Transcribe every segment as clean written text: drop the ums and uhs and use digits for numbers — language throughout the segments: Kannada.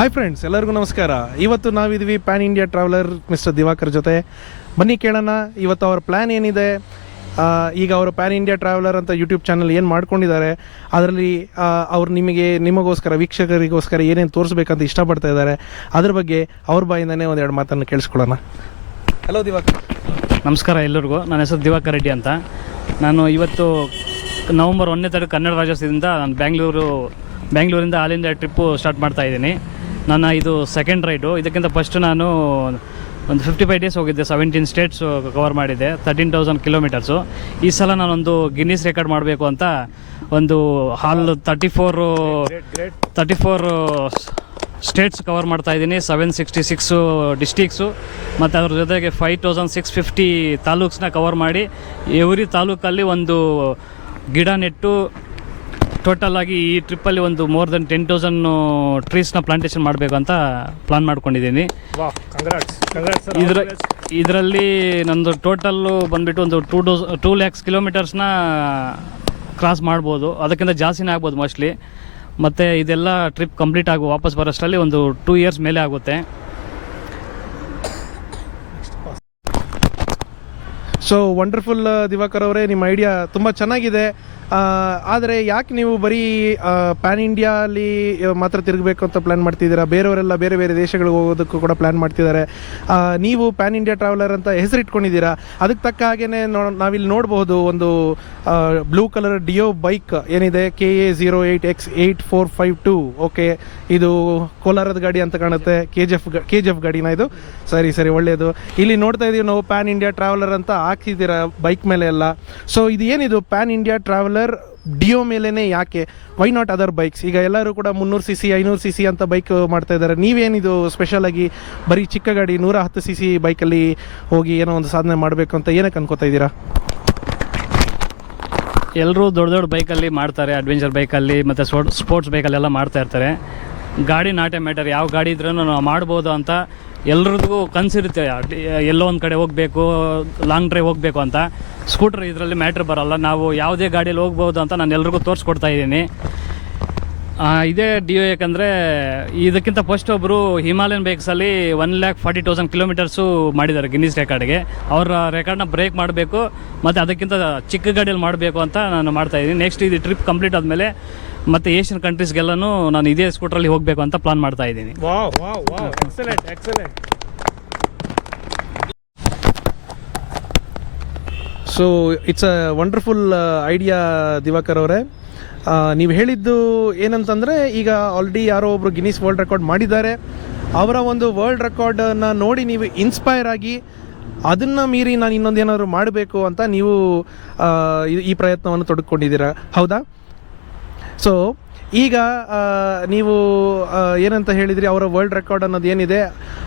ಹಾಯ್ ಫ್ರೆಂಡ್ಸ್, ಎಲ್ಲರಿಗೂ ನಮಸ್ಕಾರ. ಇವತ್ತು ನಾವಿದ್ವಿ pan India traveller mister Diwakar ಜೊತೆ. ಬನ್ನಿ ಕೇಳೋಣ ಇವತ್ತು ಅವ್ರ ಪ್ಲ್ಯಾನ್ ಏನಿದೆ. ಈಗ ಅವರು ಪ್ಯಾನ್ ಇಂಡಿಯಾ ಟ್ರಾವೆಲರ್ ಅಂತ ಯೂಟ್ಯೂಬ್ ಚಾನಲ್ ಏನು ಮಾಡ್ಕೊಂಡಿದ್ದಾರೆ, ಅದರಲ್ಲಿ ಅವ್ರು ನಿಮಗೋಸ್ಕರ ವೀಕ್ಷಕರಿಗೋಸ್ಕರ ಏನೇನು ತೋರಿಸ್ಬೇಕಂತ ಇಷ್ಟಪಡ್ತಾ ಇದ್ದಾರೆ, ಅದ್ರ ಬಗ್ಗೆ ಅವ್ರ ಬಾಯಿಂದನೇ ಒಂದೆರಡು ಮಾತನ್ನು ಕೇಳಿಸ್ಕೊಳ್ಳೋಣ. ಹಲೋ ದಿವಾಕರ್. ನಮಸ್ಕಾರ ಎಲ್ಲರಿಗೂ. ನನ್ನ ಹೆಸರು ದಿವಾಕರ್ ರೆಡ್ಡಿ ಅಂತ. ನಾನು ಇವತ್ತು ನವಂಬರ್ 1ನೇ ತಾರೀಕು ಕನ್ನಡ ರಾಜ್ಯೋತ್ಸವದಿಂದ ನಾನು ಬ್ಯಾಂಗ್ಳೂರಿಂದ ಆಲ್ ಇಂಡಿಯಾ ಟ್ರಿಪ್ಪು ಸ್ಟಾರ್ಟ್ ಮಾಡ್ತಾಯಿದ್ದೀನಿ. ನನ್ನ ಇದು ಸೆಕೆಂಡ್ ರೈಡು. ಇದಕ್ಕಿಂತ ಫಸ್ಟ್ ನಾನು ಒಂದು 55 ಡೇಸ್ ಹೋಗಿದ್ದೆ. 17 ಸ್ಟೇಟ್ಸು ಕವರ್ ಮಾಡಿದ್ದೆ, 13,000 ಕಿಲೋಮೀಟರ್ಸು. ಈ ಸಲ ನಾನೊಂದು ಗಿನ್ನಿಸ್ ರೆಕಾರ್ಡ್ ಮಾಡಬೇಕು ಅಂತ ಒಂದು 34 ಸ್ಟೇಟ್ಸ್ ಕವರ್ ಮಾಡ್ತಾಯಿದ್ದೀನಿ. 766 ಡಿಸ್ಟಿಕ್ಸು ಮತ್ತು ಅದ್ರ ಜೊತೆಗೆ 5650 ತಾಲೂಕ್ಸ್ನ ಕವರ್ ಮಾಡಿ ಎವ್ರಿ ತಾಲೂಕಲ್ಲಿ ಒಂದು ಗಿಡ ನೆಟ್ಟು ಟೋಟಲ್ ಆಗಿ ಈ ಟ್ರಿಪ್ಪಲ್ಲಿ ಒಂದು ಮೋರ್ ದೆನ್ 10,000 ಟ್ರೀಸ್ನ ಪ್ಲಾಂಟೇಷನ್ ಮಾಡಬೇಕು ಅಂತ ಪ್ಲಾನ್ ಮಾಡ್ಕೊಂಡಿದ್ದೀನಿ. ಇದರಲ್ಲಿ ನಂದು ಟೋಟಲ್ಲು ಬಂದುಬಿಟ್ಟು ಒಂದು 2 lakhs ಕಿಲೋಮೀಟರ್ಸ್ನ ಕ್ರಾಸ್ ಮಾಡ್ಬೋದು, ಅದಕ್ಕಿಂತ ಜಾಸ್ತಿನೇ ಆಗ್ಬೋದು ಮೋಸ್ಟ್ಲಿ. ಮತ್ತು ಇದೆಲ್ಲ ಟ್ರಿಪ್ ಕಂಪ್ಲೀಟ್ ಆಗಿ ವಾಪಸ್ ಬರೋಷ್ಟರಲ್ಲಿ ಒಂದು 2 years ಮೇಲೆ ಆಗುತ್ತೆ. ಸೊ ವಂಡರ್ಫುಲ್ ದಿವಾಕರ್ ಅವರೇ, ನಿಮ್ಮ ಐಡಿಯಾ ತುಂಬ ಚೆನ್ನಾಗಿದೆ. ಆದರೆ ಯಾಕೆ ನೀವು ಬರೀ ಪ್ಯಾನ್ ಇಂಡಿಯಾಲಿ ಮಾತ್ರ ತಿರುಗಬೇಕು ಅಂತ ಪ್ಲ್ಯಾನ್ ಮಾಡ್ತಿದ್ದೀರಾ? ಬೇರೆಯವರೆಲ್ಲ ಬೇರೆ ಬೇರೆ ದೇಶಗಳಿಗೆ ಹೋಗೋದಕ್ಕೂ ಕೂಡ ಪ್ಲ್ಯಾನ್ ಮಾಡ್ತಿದ್ದಾರೆ. ನೀವು ಪ್ಯಾನ್ ಇಂಡಿಯಾ ಟ್ರಾವೆಲರ್ ಅಂತ ಹೆಸರಿಟ್ಕೊಂಡಿದ್ದೀರಾ. ಅದಕ್ಕೆ ತಕ್ಕ ಹಾಗೇ ನಾವಿಲ್ಲಿ ನೋಡಬಹುದು ಒಂದು ಬ್ಲೂ ಕಲರ್ ಡಿಯೋ ಬೈಕ್ ಏನಿದೆ, KA 08X8452. ಓಕೆ, ಇದು ಕೋಲಾರದ ಗಾಡಿ ಅಂತ ಕಾಣುತ್ತೆ. KGF ಗಾಡಿನ ಇದು? ಸರಿ, ಒಳ್ಳೆಯದು. ಇಲ್ಲಿ ನೋಡ್ತಾ ಇದ್ದೀವಿ ನಾವು ಪ್ಯಾನ್ ಇಂಡಿಯಾ ಟ್ರಾವೆಲರ್ ಅಂತ ಹಾಕಿದ್ದೀರಾ ಬೈಕ್ ಮೇಲೆ ಎಲ್ಲ. ಸೊ ಇದು ಏನಿದು ಪ್ಯಾನ್ ಇಂಡಿಯಾ ಟ್ರಾವೆಲರ್ ಡಿಯೋ ಮೇಲೇ ಯಾಕೆ? Why not other bikes? ಈಗ ಎಲ್ಲರೂ ಕೂಡ 300cc 500cc ಅಂತ ಬೈಕ್ ಮಾಡ್ತಾ ಇದ್ದಾರೆ. ನೀವೇನಿದು ಸ್ಪೆಷಲ್ ಆಗಿ ಬರೀ ಚಿಕ್ಕ ಗಾಡಿ 110cc ಬೈಕಲ್ಲಿ ಹೋಗಿ ಏನೋ ಒಂದು ಸಾಧನೆ ಮಾಡಬೇಕು ಅಂತ ಏನಕ್ಕೆ ಅನ್ಕೋತಾ ಇದ್ದೀರಾ? ಎಲ್ಲರೂ ದೊಡ್ಡ ಬೈಕಲ್ಲಿ ಮಾಡ್ತಾರೆ, ಅಡ್ವೆಂಚರ್ ಬೈಕಲ್ಲಿ ಮತ್ತು ಸ್ಪೋರ್ಟ್ಸ್ ಬೈಕಲ್ಲೆಲ್ಲ ಮಾಡ್ತಾ ಇರ್ತಾರೆ. ಗಾಡಿ ನಾಟ್ ಎ ಮ್ಯಾಟರ್, ಯಾವ ಗಾಡಿ ಇದ್ರೂ ನಾವು ಮಾಡ್ಬೋದು ಅಂತ ಎಲ್ರಿಗೂ ಕನಸಿರುತ್ತೆ. ಎಲ್ಲೋ ಒಂದು ಕಡೆ ಹೋಗಬೇಕು, ಲಾಂಗ್ ಡ್ರೈವ್ ಹೋಗಬೇಕು ಅಂತ. ಸ್ಕೂಟ್ರ್ ಇದರಲ್ಲಿ ಮ್ಯಾಟ್ರ್ ಬರೋಲ್ಲ, ನಾವು ಯಾವುದೇ ಗಾಡಿಯಲ್ಲಿ ಹೋಗ್ಬೋದು ಅಂತ ನಾನು ಎಲ್ರಿಗೂ ತೋರಿಸ್ಕೊಡ್ತಾ ಇದ್ದೀನಿ. ಇದೇ ಡಿಯೋ. ಯಾಕಂದರೆ ಇದಕ್ಕಿಂತ ಫಸ್ಟ್ ಒಬ್ಬರು ಹಿಮಾಲಯನ್ ಬೈಕ್ಸಲ್ಲಿ 140,000 ಕಿಲೋಮೀಟರ್ಸು ಮಾಡಿದ್ದಾರೆ ಗಿನ್ನಿಸ್ ರೆಕಾರ್ಡ್ಗೆ. ಅವರ ರೆಕಾರ್ಡ್ನ ಬ್ರೇಕ್ ಮಾಡಬೇಕು ಮತ್ತು ಅದಕ್ಕಿಂತ ಚಿಕ್ಕ ಗಾಡಿಯಲ್ಲಿ ಮಾಡಬೇಕು ಅಂತ ನಾನು ಮಾಡ್ತಾಯಿದ್ದೀನಿ. ನೆಕ್ಸ್ಟ್ ಇದು ಟ್ರಿಪ್ ಕಂಪ್ಲೀಟ್ ಆದಮೇಲೆ ಮತ್ತು ಏಷ್ಯನ್ ಕಂಟ್ರೀಸ್ಗೆಲ್ಲನೂ ನಾನು ಇದೇ ಸ್ಕೂಟ್ರಲ್ಲಿ ಹೋಗಬೇಕು ಅಂತ ಪ್ಲಾನ್ ಮಾಡ್ತಾ ಇದ್ದೀನಿ. So it's a wonderful idea Divakar ಅವರೇ. ನೀವು ಹೇಳಿದ್ದು ಏನಂತಂದರೆ, ಈಗ ಆಲ್ರೆಡಿ ಯಾರೋ ಒಬ್ಬರು ಗಿನ್ನಿಸ್ ವರ್ಲ್ಡ್ ರೆಕಾರ್ಡ್ ಮಾಡಿದ್ದಾರೆ. ಅವರ ಒಂದು ವರ್ಲ್ಡ್ ರೆಕಾರ್ಡನ್ನು ನೋಡಿ ನೀವು ಇನ್ಸ್ಪೈರ್ ಆಗಿ ಅದನ್ನು ಮೀರಿ ನಾನು ಇನ್ನೊಂದೇನಾದ್ರು ಮಾಡಬೇಕು ಅಂತ ನೀವು ಈ ಪ್ರಯತ್ನವನ್ನು ತೊಡಗಿಕೊಂಡಿದ್ದೀರಾ, ಹೌದಾ? ಸೊ ಈಗ ನೀವು ಏನಂತ ಹೇಳಿದ್ರಿ, ಅವರ ವರ್ಲ್ಡ್ ರೆಕಾರ್ಡ್ ಅನ್ನೋದು ಏನಿದೆ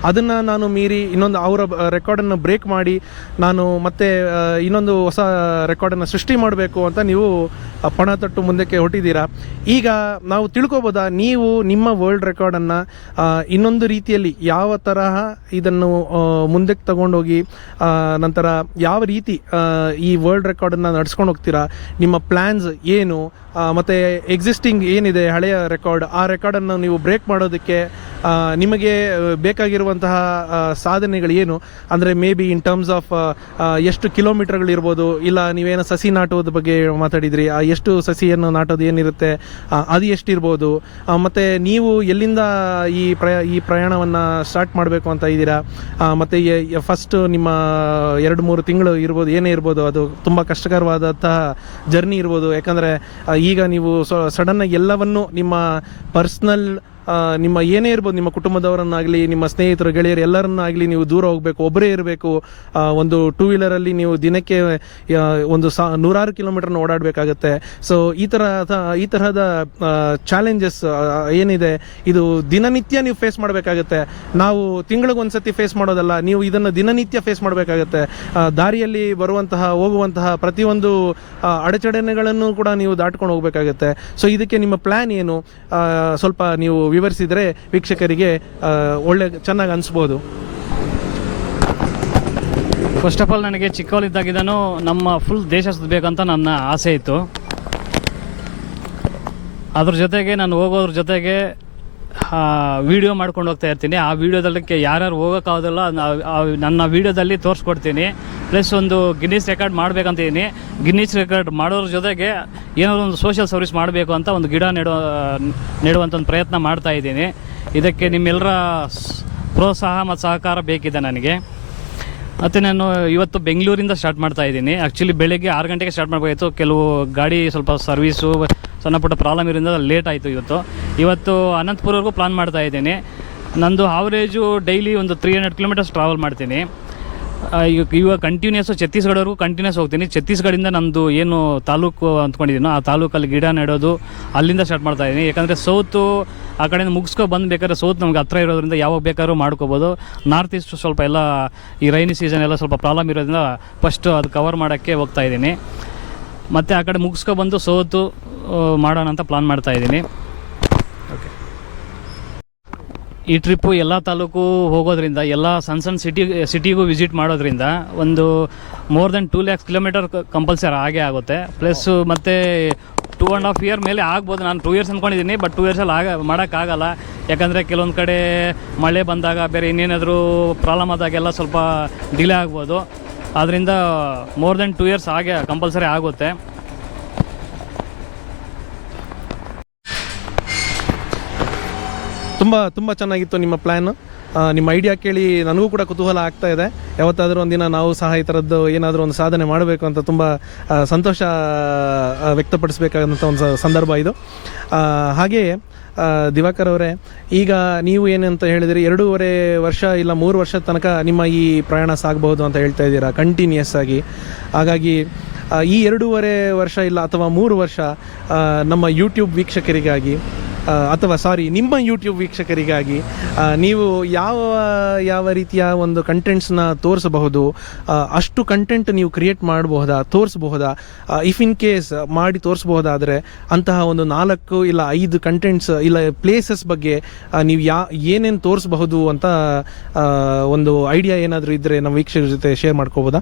ಅದನ್ನು ನಾನು ಮೀರಿ ಇನ್ನೊಂದು ಅವರ ರೆಕಾರ್ಡನ್ನು ಬ್ರೇಕ್ ಮಾಡಿ ನಾನು ಮತ್ತೆ ಇನ್ನೊಂದು ಹೊಸ ರೆಕಾರ್ಡನ್ನು ಸೃಷ್ಟಿ ಮಾಡಬೇಕು ಅಂತ ನೀವು ಪಣ ತೊಟ್ಟು ಮುಂದಕ್ಕೆ ಹೊರಟಿದ್ದೀರಾ. ಈಗ ನಾವು ತಿಳ್ಕೊಬೋದಾ, ನೀವು ನಿಮ್ಮ ವರ್ಲ್ಡ್ ರೆಕಾರ್ಡನ್ನು ಇನ್ನೊಂದು ರೀತಿಯಲ್ಲಿ ಯಾವ ತರಹ ಇದನ್ನು ಮುಂದಕ್ಕೆ ತಗೊಂಡೋಗಿ ನಂತರ ಯಾವ ರೀತಿ ಈ ವರ್ಲ್ಡ್ ರೆಕಾರ್ಡನ್ನು ನಡ್ಸ್ಕೊಂಡು ಹೋಗ್ತೀರಾ? ನಿಮ್ಮ ಪ್ಲ್ಯಾನ್ಸ್ ಏನು? ಮತ್ತು ಎಕ್ಸಿಸ್ಟಿಂಗ್ ಏನಿದೆ ಹಳೆಯ ರೆಕಾರ್ಡ್, ಆ ರೆಕಾರ್ಡನ್ನು ನೀವು ಬ್ರೇಕ್ ಮಾಡೋದಕ್ಕೆ ನಿಮಗೆ ಬೇಕಾಗಿರುವಂತಹ ಸಾಧನೆಗಳು ಏನು? ಅಂದರೆ may be in terms of ಎಷ್ಟು ಕಿಲೋಮೀಟರ್ಗಳಿರ್ಬೋದು, ಇಲ್ಲ ನೀವೇನೋ ಸಸಿ ನಾಟೋದ ಬಗ್ಗೆ ಮಾತಾಡಿದ್ರಿ, ಎಷ್ಟು ಸಸಿಯನ್ನು ನಾಟೋದು ಏನಿರುತ್ತೆ ಅದು ಎಷ್ಟಿರ್ಬೋದು, ಮತ್ತು ನೀವು ಎಲ್ಲಿಂದ ಈ ಪ್ರಯಾಣವನ್ನು ಸ್ಟಾರ್ಟ್ ಮಾಡಬೇಕು ಅಂತ ಇದ್ದೀರಾ, ಮತ್ತು ಫಸ್ಟ್ ನಿಮ್ಮ 2-3 ತಿಂಗಳು ಇರ್ಬೋದು, ಏನೇ ಇರ್ಬೋದು, ಅದು ತುಂಬ ಕಷ್ಟಕರವಾದಂತಹ ಜರ್ನಿ ಇರ್ಬೋದು. ಯಾಕಂದರೆ ಈಗ ನೀವು ಸಡನ್ನಾಗಿ ಎಲ್ಲವನ್ನು ನಿಮ್ಮ ಪರ್ಸ್ನಲ್ ನಿಮ್ಮ ಏನೇ ಇರ್ಬೋದು, ನಿಮ್ಮ ಕುಟುಂಬದವರನ್ನಾಗಲಿ, ನಿಮ್ಮ ಸ್ನೇಹಿತರು, ಗೆಳೆಯರು ಎಲ್ಲರನ್ನಾಗಲಿ ನೀವು ದೂರ ಹೋಗಬೇಕು, ಒಬ್ಬರೇ ಇರಬೇಕು. ಒಂದು 2 ವೀಲರಲ್ಲಿ ನೀವು ದಿನಕ್ಕೆ ಒಂದು 100 ಕಿಲೋಮೀಟರ್ನ ಓಡಾಡಬೇಕಾಗತ್ತೆ. ಸೊ ಈ ತರಹದ ಚಾಲೆಂಜಸ್ ಏನಿದೆ, ಇದು ದಿನನಿತ್ಯ ನೀವು ಫೇಸ್ ಮಾಡಬೇಕಾಗತ್ತೆ. ನಾವು ತಿಂಗಳಿಗೊಂದ್ಸತಿ ಫೇಸ್ ಮಾಡೋದಲ್ಲ, ನೀವು ಇದನ್ನು ದಿನನಿತ್ಯ ಫೇಸ್ ಮಾಡಬೇಕಾಗತ್ತೆ. ದಾರಿಯಲ್ಲಿ ಹೋಗುವಂತಹ ಪ್ರತಿಯೊಂದು ಅಡಚಣೆಗಳನ್ನು ಕೂಡ ನೀವು ದಾಟ್ಕೊಂಡು ಹೋಗಬೇಕಾಗತ್ತೆ. ಸೊ ಇದಕ್ಕೆ ನಿಮ್ಮ ಪ್ಲ್ಯಾನ್ ಏನು ಸ್ವಲ್ಪ ನೀವು ವಿವರಿಸಿದರೆ ವೀಕ್ಷಕರಿಗೆ ಚೆನ್ನಾಗಿ ಅನಿಸ್ಬೋದು. ಫಸ್ಟ್ ಆಫ್ ಆಲ್ ನನಗೆ ಚಿಕ್ಕವಳಿದ್ದಾಗಿದ್ದನು ನಮ್ಮ ಫುಲ್ ದೇಶ ಸುತ್ತಬೇಕಂತ ನನ್ನ ಆಸೆ ಇತ್ತು. ಅದ್ರ ಜೊತೆಗೆ ನಾನು ಹೋಗೋದ್ರ ಜೊತೆಗೆ ವೀಡಿಯೋ ಮಾಡ್ಕೊಂಡು ಹೋಗ್ತಾ ಇರ್ತೀನಿ. ಆ ವೀಡಿಯೋದಲ್ಲಿ ಯಾರ್ಯಾರು ಹೋಗೋಕ್ಕಾಗೋದಿಲ್ಲ ನನ್ನ ವೀಡಿಯೋದಲ್ಲಿ ತೋರಿಸ್ಕೊಡ್ತೀನಿ. ಪ್ಲಸ್ ಒಂದು ಗಿನ್ನಿಸ್ ರೆಕಾರ್ಡ್ ಮಾಡಬೇಕಂತಿದ್ದೀನಿ. ಗಿನ್ನಿಸ್ ರೆಕಾರ್ಡ್ ಮಾಡೋದ್ರ ಜೊತೆಗೆ ಏನಾದರೂ ಒಂದು ಸೋಷಿಯಲ್ ಸರ್ವಿಸ್ ಮಾಡಬೇಕು ಅಂತ ಒಂದು ಗಿಡ ನೆಡುವಂಥ ಒಂದು ಪ್ರಯತ್ನ ಮಾಡ್ತಾಯಿದ್ದೀನಿ. ಇದಕ್ಕೆ ನಿಮ್ಮೆಲ್ಲರ ಪ್ರೋತ್ಸಾಹ ಮತ್ತು ಸಹಕಾರ ಬೇಕಿದೆ ನನಗೆ. ಮತ್ತು ನಾನು ಇವತ್ತು ಬೆಂಗಳೂರಿಂದ ಸ್ಟಾರ್ಟ್ ಮಾಡ್ತಾಯಿದ್ದೀನಿ. ಆ್ಯಕ್ಚುಲಿ ಬೆಳಗ್ಗೆ 6 ಗಂಟೆಗೆ ಸ್ಟಾರ್ಟ್ ಮಾಡಬೇಕಾಯಿತು. ಕೆಲವು ಗಾಡಿ ಸ್ವಲ್ಪ ಸರ್ವೀಸು ಸಣ್ಣ ಪುಟ್ಟ ಪ್ರಾಬ್ಲಮ್ ಇರೋದ್ರಿಂದ ಲೇಟ್ ಆಯಿತು. ಇವತ್ತು ಅನಂತಪುರವರೆಗೂ ಪ್ಲಾನ್ ಮಾಡ್ತಾಯಿದ್ದೀನಿ. ನಂದು ಆವ್ರೇಜು ಡೈಲಿ ಒಂದು 300 ಕಿಲೋಮೀಟರ್ಸ್ ಟ್ರಾವೆಲ್ ಮಾಡ್ತೀನಿ. ಇವಾಗ ಕಂಟಿನ್ಯೂಸು ಛತ್ತೀಸ್ಗಢವರೆಗೂ ಕಂಟಿನ್ಯೂಸ್ ಹೋಗ್ತೀನಿ. ಛತ್ತೀಸ್ಗಢದಿಂದ ನಮ್ಮದು ಏನು ತಾಲೂಕು ಅಂದ್ಕೊಂಡಿದ್ದೀನೋ ಆ ತಾಲೂಕಲ್ಲಿ ಗಿಡ ನೆಡೋದು ಅಲ್ಲಿಂದ ಸ್ಟಾರ್ಟ್ ಮಾಡ್ತಾಯಿದ್ದೀನಿ. ಯಾಕಂದರೆ ಸೌತು ಆ ಕಡೆಯಿಂದ ಮುಗಿಸ್ಕೊ ಬಂದುಬೇಕಾದ್ರೆ ಸೌತ್ ನಮ್ಗೆ ಹತ್ರ ಇರೋದ್ರಿಂದ ಯಾವಾಗ ಬೇಕಾದ್ರೂ ಮಾಡ್ಕೋಬೋದು. ನಾರ್ತ್ ಈಸ್ಟ್ ಸ್ವಲ್ಪ ಎಲ್ಲ ಈ ರೈನಿ ಸೀಸನ್ ಎಲ್ಲ ಸ್ವಲ್ಪ ಪ್ರಾಬ್ಲಮ್ ಇರೋದ್ರಿಂದ ಫಸ್ಟು ಅದು ಕವರ್ ಮಾಡೋಕ್ಕೆ ಹೋಗ್ತಾಯಿದ್ದೀನಿ. ಮತ್ತು ಆ ಕಡೆ ಮುಗಿಸ್ಕೊ ಬಂದು ಸೌತು ಮಾಡೋಣ ಅಂತ ಪ್ಲಾನ್ ಮಾಡ್ತಾಯಿದ್ದೀನಿ. ಓಕೆ, ಈ ಟ್ರಿಪ್ಪು ಎಲ್ಲ ತಾಲೂಕು ಹೋಗೋದ್ರಿಂದ ಎಲ್ಲ ಸಣ್ಣ ಸಿಟಿಗೂ ವಿಸಿಟ್ ಮಾಡೋದ್ರಿಂದ ಒಂದು more than 2 lakhs kilometre compulsory ಆಗೇ ಆಗುತ್ತೆ. ಪ್ಲಸ್ಸು ಮತ್ತು 2.5 year ಮೇಲೆ ಆಗ್ಬೋದು. ನಾನು 2 years ಅಂದ್ಕೊಂಡಿದ್ದೀನಿ, ಬಟ್ 2 yearsಲ್ಲಿ ಮಾಡೋಕ್ಕಾಗಲ್ಲ. ಯಾಕಂದರೆ ಕೆಲವೊಂದು ಕಡೆ ಮಳೆ ಬಂದಾಗ ಬೇರೆ ಇನ್ನೇನಾದರೂ ಪ್ರಾಬ್ಲಮ್ ಆದಾಗೆಲ್ಲ ಸ್ವಲ್ಪ ಡಿಲೇ ಆಗ್ಬೋದು. ಆದ್ದರಿಂದ ಮೋರ್ ದೆನ್ 2 years ಕಂಪಲ್ಸರಿ ಆಗುತ್ತೆ. ತುಂಬ ಚೆನ್ನಾಗಿತ್ತು ನಿಮ್ಮ ಪ್ಲ್ಯಾನ್. ನಿಮ್ಮ ಐಡಿಯಾ ಕೇಳಿ ನನಗೂ ಕೂಡ ಕುತೂಹಲ ಆಗ್ತಾ ಇದೆ. ಯಾವತ್ತಾದರೂ ಒಂದಿನ ನಾವು ಸಹ ಈ ಥರದ್ದು ಏನಾದರೂ ಒಂದು ಸಾಧನೆ ಮಾಡಬೇಕು ಅಂತ ತುಂಬ ಸಂತೋಷ ವ್ಯಕ್ತಪಡಿಸಬೇಕಾದಂಥ ಒಂದು ಸಂದರ್ಭ ಇದು. ಹಾಗೆಯೇ ದಿವಾಕರ್ ಅವರೇ, ಈಗ ನೀವು ಏನಂತ ಹೇಳಿದಿರಿ, 2.5 ವರ್ಷ ಇಲ್ಲ 3 ವರ್ಷದ ತನಕ ನಿಮ್ಮ ಈ ಪ್ರಯಾಣ ಸಾಗಬಹುದು ಅಂತ ಹೇಳ್ತಾ ಇದ್ದೀರಾ ಕಂಟಿನ್ಯೂಸ್ ಆಗಿ. ಹಾಗಾಗಿ ಈ 2.5 ವರ್ಷ ಇಲ್ಲ ಅಥವಾ 3 ವರ್ಷ ನಮ್ಮ ಯೂಟ್ಯೂಬ್ ವೀಕ್ಷಕರಿಗಾಗಿ ನಿಮ್ಮ ಯೂಟ್ಯೂಬ್ ವೀಕ್ಷಕರಿಗಾಗಿ ನೀವು ಯಾವ ರೀತಿಯ ಒಂದು ಕಂಟೆಂಟ್ಸ್ನ ತೋರಿಸಬಹುದು, ಅಷ್ಟು ಕಂಟೆಂಟ್ ನೀವು ಕ್ರಿಯೇಟ್ ತೋರಿಸಬಹುದಾ? ಇಫ್ ಇನ್ ಕೇಸ್ ಮಾಡಿ ತೋರಿಸಬಹುದಾದರೆ ಅಂತಹ ಒಂದು 4 ಇಲ್ಲ 5 ಕಂಟೆಂಟ್ಸ್ ಇಲ್ಲ ಪ್ಲೇಸಸ್ ಬಗ್ಗೆ ನೀವು ಏನೇನು ತೋರಿಸಬಹುದು ಅಂತ ಒಂದು ಐಡಿಯಾ ಏನಾದರೂ ಇದ್ದರೆ ನಮ್ಮ ವೀಕ್ಷಕರ ಜೊತೆ ಶೇರ್ ಮಾಡ್ಕೋಬೋದಾ?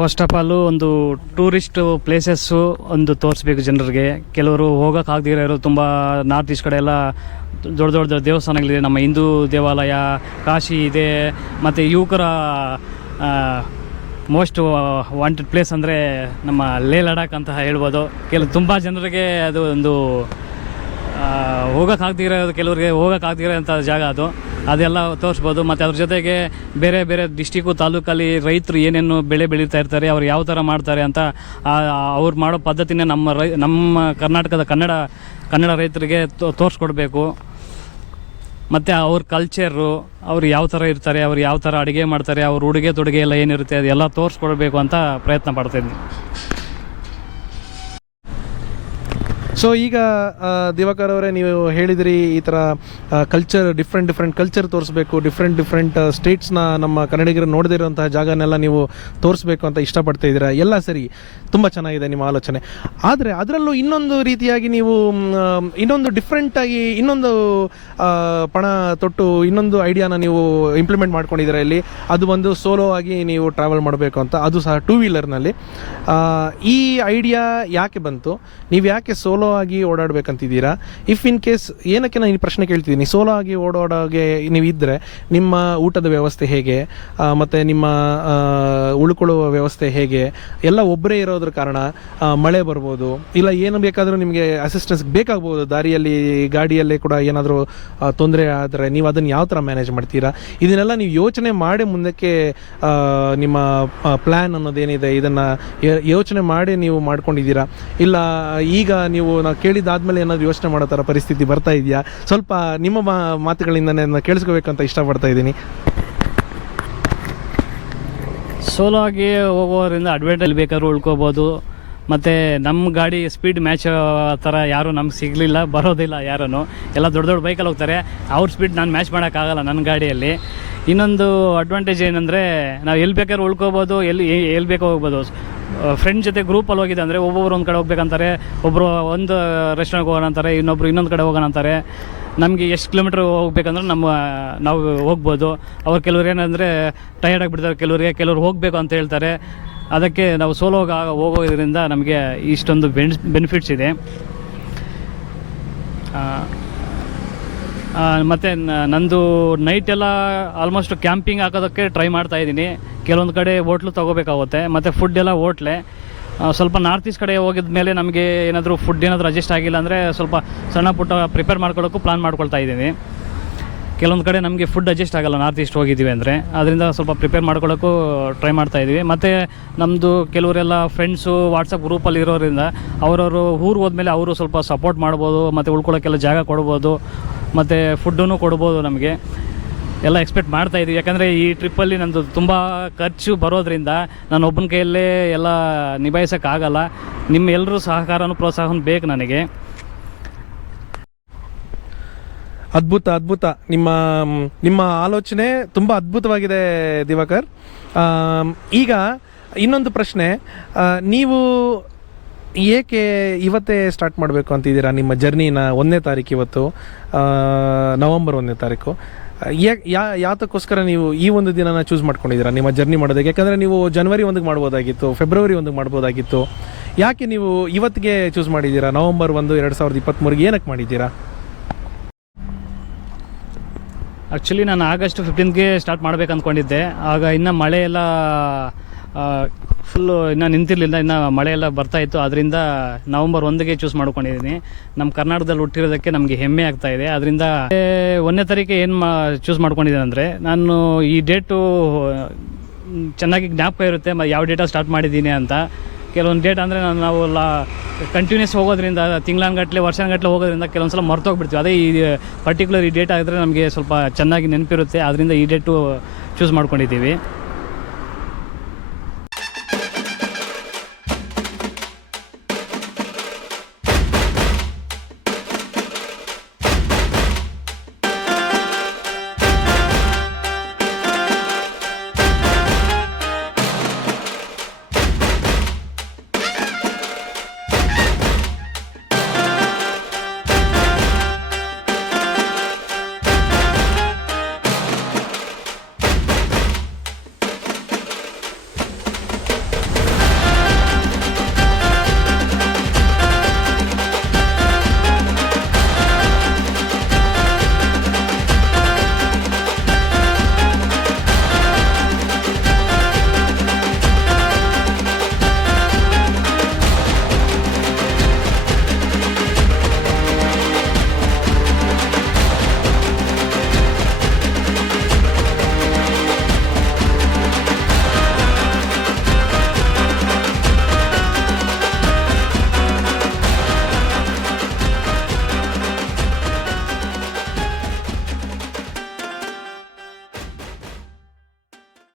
ಫಸ್ಟ್ ಆಫ್ ಆಲು ಒಂದು ಟೂರಿಸ್ಟ್ ಪ್ಲೇಸಸ್ಸು ಒಂದು ತೋರಿಸ್ಬೇಕು ಜನರಿಗೆ. ಕೆಲವರು ಹೋಗೋಕ್ಕಾಗದಿರೋ ಇರೋದು ತುಂಬ ನಾರ್ತ್ ಈಸ್ಟ್ ಕಡೆ ಎಲ್ಲ ದೊಡ್ಡ ದೇವಸ್ಥಾನಗಳಿದೆ. ನಮ್ಮ ಹಿಂದೂ ದೇವಾಲಯ ಕಾಶಿ ಇದೆ. ಮತ್ತು ಯುವಕರ ಮೋಸ್ಟ್ ವಾಂಟೆಡ್ ಪ್ಲೇಸ್ ಅಂದರೆ ನಮ್ಮ ಲಾಡಾಖ್ ಅಂತ ಹೇಳ್ಬೋದು. ತುಂಬ ಜನರಿಗೆ ಅದು ಒಂದು ಕೆಲವರಿಗೆ ಹೋಗೋಕ್ಕಾಗದಿರೋಂಥ ಜಾಗ ಅದೆಲ್ಲ ತೋರಿಸ್ಬೋದು. ಮತ್ತು ಅದ್ರ ಜೊತೆಗೆ ಬೇರೆ ಬೇರೆ ಡಿಸ್ಟಿಕ್ಕು ತಾಲೂಕಲ್ಲಿ ರೈತರು ಏನೇನು ಬೆಳೆ ಬೆಳೀತಾ ಇರ್ತಾರೆ, ಅವ್ರು ಯಾವ ಥರ ಮಾಡ್ತಾರೆ ಅಂತ ಅವ್ರು ಮಾಡೋ ಪದ್ಧತಿನೇ ನಮ್ಮ ಕರ್ನಾಟಕದ ಕನ್ನಡ ರೈತರಿಗೆ ತೋರಿಸ್ಕೊಡ್ಬೇಕು. ಮತ್ತು ಅವ್ರ ಕಲ್ಚರು, ಅವ್ರು ಯಾವ ಥರ ಇರ್ತಾರೆ, ಅವ್ರು ಯಾವ ಥರ ಅಡುಗೆ ಮಾಡ್ತಾರೆ, ಅವ್ರ ಉಡುಗೆ ತೊಡುಗೆ ಎಲ್ಲ ಏನಿರುತ್ತೆ ಅದೆಲ್ಲ ತೋರಿಸ್ಕೊಡ್ಬೇಕು ಅಂತ ಪ್ರಯತ್ನ ಪಡ್ತಾಯಿದ್ದೀನಿ. ಸೊ ಈಗ ದಿವಾಕರ್ ಅವರೇ, ನೀವು ಹೇಳಿದ್ರಿ ಈ ಥರ ಡಿಫ್ರೆಂಟ್ ಕಲ್ಚರ್ ತೋರಿಸ್ಬೇಕು, ಡಿಫ್ರೆಂಟ್ ಸ್ಟೇಟ್ಸ್ನ ನಮ್ಮ ಕನ್ನಡಿಗರು ನೋಡದೇ ಇರುವಂತಹ ಜಾಗನೆಲ್ಲ ನೀವು ತೋರಿಸ್ಬೇಕು ಅಂತ ಇಷ್ಟಪಡ್ತಾ ಇದ್ದೀರಾ. ಎಲ್ಲ ಸರಿ, ತುಂಬ ಚೆನ್ನಾಗಿದೆ ನಿಮ್ಮ ಆಲೋಚನೆ. ಆದರೆ ಅದರಲ್ಲೂ ಇನ್ನೊಂದು ರೀತಿಯಾಗಿ ನೀವು ಇನ್ನೊಂದು ಡಿಫ್ರೆಂಟಾಗಿ ಇನ್ನೊಂದು ಪಣ ತೊಟ್ಟು ಇನ್ನೊಂದು ಐಡಿಯಾನ ನೀವು ಇಂಪ್ಲಿಮೆಂಟ್ ಮಾಡ್ಕೊಂಡಿದ್ದೀರಾ ಇಲ್ಲಿ. ಅದು ಒಂದು ಸೋಲೋ ಆಗಿ ನೀವು ಟ್ರಾವೆಲ್ ಮಾಡಬೇಕು ಅಂತ, ಅದು ಸಹ 2 wheelerನಲ್ಲಿ. ಈ ಐಡಿಯಾ ಯಾಕೆ ಬಂತು? ನೀವು ಯಾಕೆ ಸೋಲೋ ಆಗಿ ಓಡಾಡಬೇಕಂತಿದ್ದೀರಾ? ಇಫ್ ಇನ್ ಕೇಸ್ ಏನಕ್ಕೆ ನಾನು ಈ ಪ್ರಶ್ನೆ ಕೇಳ್ತಿದ್ದೀನಿ, ಸೋಲೋ ಆಗಿ ಓಡಾಡೋಗೆ ನೀವು ಇದ್ದರೆ ನಿಮ್ಮ ಊಟದ ವ್ಯವಸ್ಥೆ ಹೇಗೆ, ಮತ್ತು ನಿಮ್ಮ ಉಳ್ಕೊಳ್ಳುವ ವ್ಯವಸ್ಥೆ ಹೇಗೆ, ಎಲ್ಲ ಒಬ್ಬರೇ ಇರೋದ್ರ ಕಾರಣ ಮಳೆ ಬರ್ಬೋದು, ಇಲ್ಲ ಏನು ಬೇಕಾದರೂ ನಿಮಗೆ ಅಸಿಸ್ಟೆನ್ಸ್ ಬೇಕಾಗ್ಬೋದು, ದಾರಿಯಲ್ಲಿ ಗಾಡಿಯಲ್ಲೇ ಕೂಡ ಏನಾದರೂ ತೊಂದರೆ ಆದರೆ ನೀವು ಅದನ್ನು ಯಾವ ಥರ ಮ್ಯಾನೇಜ್ ಮಾಡ್ತೀರಾ? ಇದನ್ನೆಲ್ಲ ನೀವು ಯೋಚನೆ ಮಾಡಿ ಮುಂದಕ್ಕೆ ನಿಮ್ಮ ಪ್ಲ್ಯಾನ್ ಅನ್ನೋದೇನಿದೆ ಇದನ್ನು ಯೋಚನೆ ಮಾಡಿ ನೀವು ಮಾಡ್ಕೊಂಡಿದ್ದೀರಾ? ಇಲ್ಲ ಈಗ ನೀವು ಕೇಳಿದಾದ್ಮೇಲೆ ಏನಾದರೂ ಯೋಚನೆ ಮಾಡೋ ಥರ ಪರಿಸ್ಥಿತಿ ಬರ್ತಾ ಇದೆಯಾ? ಸ್ವಲ್ಪ ನಿಮ್ಮ ಮಾತುಗಳಿಂದನೇ ಕೇಳಿಸ್ಕೋಬೇಕಂತ ಇಷ್ಟಪಡ್ತಾ ಇದ್ದೀನಿ. ಸೋಲೋ ಆಗಿ ಹೋಗೋದ್ರಿಂದ ಅಡ್ವಾಂಟೇಜ್ ಬೇಕಾದ್ರೂ ಉಳ್ಕೋಬೋದು. ಮತ್ತು ನಮ್ಮ ಗಾಡಿ ಸ್ಪೀಡ್ ಮ್ಯಾಚ್ ಥರ ಯಾರೂ ನಮ್ಗೆ ಸಿಗಲಿಲ್ಲ, ಬರೋದಿಲ್ಲ ಯಾರೂ. ಎಲ್ಲ ದೊಡ್ಡ ಬೈಕಲ್ಲಿ ಹೋಗ್ತಾರೆ, ಅವ್ರ ಸ್ಪೀಡ್ ನಾನು ಮ್ಯಾಚ್ ಮಾಡೋಕ್ಕಾಗಲ್ಲ ನನ್ನ ಗಾಡಿಯಲ್ಲಿ. ಇನ್ನೊಂದು ಅಡ್ವಾಂಟೇಜ್ ಏನಂದರೆ ನಾವು ಎಲ್ಲಿ ಬೇಕಾದ್ರೂ ಉಳ್ಕೋಬೋದು, ಎಲ್ಲಿ ಬೇಕೋ ಹೋಗ್ಬೋದು. ಫ್ರೆಂಡ್ ಜೊತೆ ಗ್ರೂಪಲ್ಲಿ ಹೋಗಿದೆ ಅಂದರೆ ಒಬ್ಬೊಬ್ರು ಒಂದು ಕಡೆ ಹೋಗ್ಬೇಕಂತಾರೆ, ಒಬ್ಬರು ಒಂದು ರೆಸ್ಟೋರೆಂಟ್ಗೆ ಹೋಗೋಣ ಅಂತಾರೆ, ಇನ್ನೊಂದು ಕಡೆ ಹೋಗೋಣ ಅಂತಾರೆ. ನಮಗೆ ಎಷ್ಟು ಕಿಲೋಮೀಟ್ರ್ ಹೋಗ್ಬೇಕಂದ್ರೆ ನಾವು ಹೋಗ್ಬೋದು. ಅವ್ರು ಕೆಲವ್ರು ಏನಂದರೆ ಟಯರ್ಡ್ ಆಗಿಬಿಡ್ತಾರೆ, ಕೆಲವರು ಹೋಗಬೇಕು ಅಂತ ಹೇಳ್ತಾರೆ. ಅದಕ್ಕೆ ನಾವು ಸೋಲೋ ಹೋಗೋದ್ರಿಂದ ನಮಗೆ ಇಷ್ಟೊಂದು ಬೆನಿಫಿಟ್ಸ್ ಇದೆ. ಮತ್ತು ನಂದು ನೈಟ್ ಎಲ್ಲ ಆಲ್ಮೋಸ್ಟ್ ಕ್ಯಾಂಪಿಂಗ್ ಹಾಕೋದಕ್ಕೆ ಟ್ರೈ ಮಾಡ್ತಾಯಿದ್ದೀನಿ. ಕೆಲವೊಂದು ಕಡೆ ಹೋಟ್ಲು ತೊಗೋಬೇಕಾಗುತ್ತೆ, ಮತ್ತು ಫುಡ್ ಎಲ್ಲ ಹೋಟ್ಲೆ. ಸ್ವಲ್ಪ ನಾರ್ತ್ ಈಸ್ಟ್ ಕಡೆ ಹೋಗಿದ ಮೇಲೆ ನಮಗೆ ಏನಾದರೂ ಫುಡ್ ಏನಾದರೂ ಅಡ್ಜಸ್ಟ್ ಆಗಿಲ್ಲ ಅಂದರೆ ಸ್ವಲ್ಪ ಸಣ್ಣ ಪುಟ್ಟ ಪ್ರಿಪೇರ್ ಮಾಡ್ಕೊಳ್ಳೋಕ್ಕೂ ಪ್ಲಾನ್ ಮಾಡ್ಕೊಳ್ತಾ ಇದ್ದೀನಿ. ಕೆಲವೊಂದು ಕಡೆ ನಮಗೆ ಫುಡ್ ಅಡ್ಜಸ್ಟ್ ಆಗೋಲ್ಲ ನಾರ್ತ್ ಈಸ್ಟ್ ಹೋಗಿದ್ದೀವಿ ಅಂದರೆ, ಅದರಿಂದ ಸ್ವಲ್ಪ ಪ್ರಿಪೇರ್ ಮಾಡ್ಕೊಳ್ಳೋಕ್ಕೂ ಟ್ರೈ ಮಾಡ್ತಾಯಿದ್ದೀವಿ. ಮತ್ತು ನಮ್ಮದು ಕೆಲವರೆಲ್ಲ ಫ್ರೆಂಡ್ಸು ವಾಟ್ಸಪ್ ಗ್ರೂಪಲ್ಲಿ ಇರೋದ್ರಿಂದ ಅವರವರು ಊರು ಹೋದ್ಮೇಲೆ ಅವರು ಸ್ವಲ್ಪ ಸಪೋರ್ಟ್ ಮಾಡ್ಬೋದು, ಮತ್ತು ಉಳ್ಕೊಳ್ಳೋಕ್ಕೆಲ್ಲ ಜಾಗ ಕೊಡ್ಬೋದು, ಮತ್ತು ಫುಡ್ಡೂ ಕೊಡ್ಬೋದು. ನಮಗೆ ಎಲ್ಲ ಎಕ್ಸ್ಪೆಕ್ಟ್ ಮಾಡ್ತಾಯಿದ್ದೀವಿ. ಯಾಕಂದರೆ ಈ ಟ್ರಿಪ್ಪಲ್ಲಿ ನಂದು ತುಂಬ ಖರ್ಚು ಬರೋದ್ರಿಂದ ನಾನು ಒಬ್ಬನ ಕೈಯಲ್ಲೇ ಎಲ್ಲ ನಿಭಾಯಿಸೋಕ್ಕಾಗಲ್ಲ. ನಿಮ್ಮ ಎಲ್ಲರೂ ಸಹಕಾರನೂ ಪ್ರೋತ್ಸಾಹನೂ ಬೇಕು ನನಗೆ. ಅದ್ಭುತ. ನಿಮ್ಮ ಆಲೋಚನೆ ತುಂಬ ಅದ್ಭುತವಾಗಿದೆ ದಿವಾಕರ್. ಈಗ ಇನ್ನೊಂದು ಪ್ರಶ್ನೆ, ನೀವು ಏಕೆ ಇವತ್ತೇ ಸ್ಟಾರ್ಟ್ ಮಾಡಬೇಕು ಅಂತಿದ್ದೀರಾ ನಿಮ್ಮ ಜರ್ನಿನ? 1ನೇ ತಾರೀಕು ಇವತ್ತು, ನವಂಬರ್ 1ನೇ ತಾರೀಕು. ಯಾತಕ್ಕೋಸ್ಕರ ನೀವು ಈ ಒಂದು ದಿನನ ಚೂಸ್ ಮಾಡ್ಕೊಂಡಿದ್ದೀರಾ ನಿಮ್ಮ ಜರ್ನಿ ಮಾಡೋದಕ್ಕೆ? ಯಾಕಂದರೆ ನೀವು ಜನವರಿ 1ಗೆ ಮಾಡ್ಬೋದಾಗಿತ್ತು, ಫೆಬ್ರವರಿ 1ಗೆ ಮಾಡ್ಬೋದಾಗಿತ್ತು. ಯಾಕೆ ನೀವು ಇವತ್ತಿಗೆ ಚೂಸ್ ಮಾಡಿದ್ದೀರಾ? ನವಂಬರ್ 1, 2023ಗೆ ಏನಕ್ಕೆ ಮಾಡಿದ್ದೀರಾ? ಆ್ಯಕ್ಚುಲಿ ನಾನು ಆಗಸ್ಟ್ 15ಗೆ ಸ್ಟಾರ್ಟ್ ಮಾಡ್ಬೇಕು ಅಂದ್ಕೊಂಡಿದ್ದೆ. ಆಗ ಇನ್ನು ಮಳೆ ಎಲ್ಲ ಫುಲ್ಲು ಇನ್ನೂ ನಿಂತಿರಲಿಲ್ಲ, ಇನ್ನು ಮಳೆ ಎಲ್ಲ ಬರ್ತಾಯಿತ್ತು. ಅದರಿಂದ ನವಂಬರ್ 1ಗೆ ಚೂಸ್ ಮಾಡ್ಕೊಂಡಿದ್ದೀನಿ. ನಮ್ಮ ಕರ್ನಾಟಕದಲ್ಲಿ ಹುಟ್ಟಿರೋದಕ್ಕೆ ನಮಗೆ ಹೆಮ್ಮೆ ಆಗ್ತಾಯಿದೆ. ಅದರಿಂದ 1ನೇ ತಾರೀಕು ಏನು ಚೂಸ್ ಮಾಡ್ಕೊಂಡಿದ್ದೀನಿ ಅಂದರೆ, ನಾನು ಈ ಡೇಟು ಚೆನ್ನಾಗಿ ಜ್ಞಾಪಕ ಇರುತ್ತೆ ಯಾವ ಡೇಟಲ್ಲಿ ಸ್ಟಾರ್ಟ್ ಮಾಡಿದ್ದೀನಿ ಅಂತ. ಕೆಲವೊಂದು ಡೇಟ್ ಅಂದರೆ ನಾವು ಕಂಟಿನ್ಯೂಸ್ ಹೋಗೋದ್ರಿಂದ, ತಿಂಗಳಾನ್ಗಟ್ಟಲೆ ವರ್ಷಾನ್ಗಟ್ಟಲೆ ಹೋಗೋದ್ರಿಂದ ಕೆಲವೊಂದು ಸಲ ಮರ್ತೋಗ್ಬಿಡ್ತೀವಿ. ಅದೇ ಈ ಪರ್ಟಿಕ್ಯುಲರ್ ಈ ಡೇಟ್ ಆಗಿದ್ರೆ ನಮಗೆ ಸ್ವಲ್ಪ ಚೆನ್ನಾಗಿ ನೆನಪಿರುತ್ತೆ. ಅದರಿಂದ ಈ ಡೇಟು ಚೂಸ್ ಮಾಡ್ಕೊಂಡಿದ್ದೀವಿ.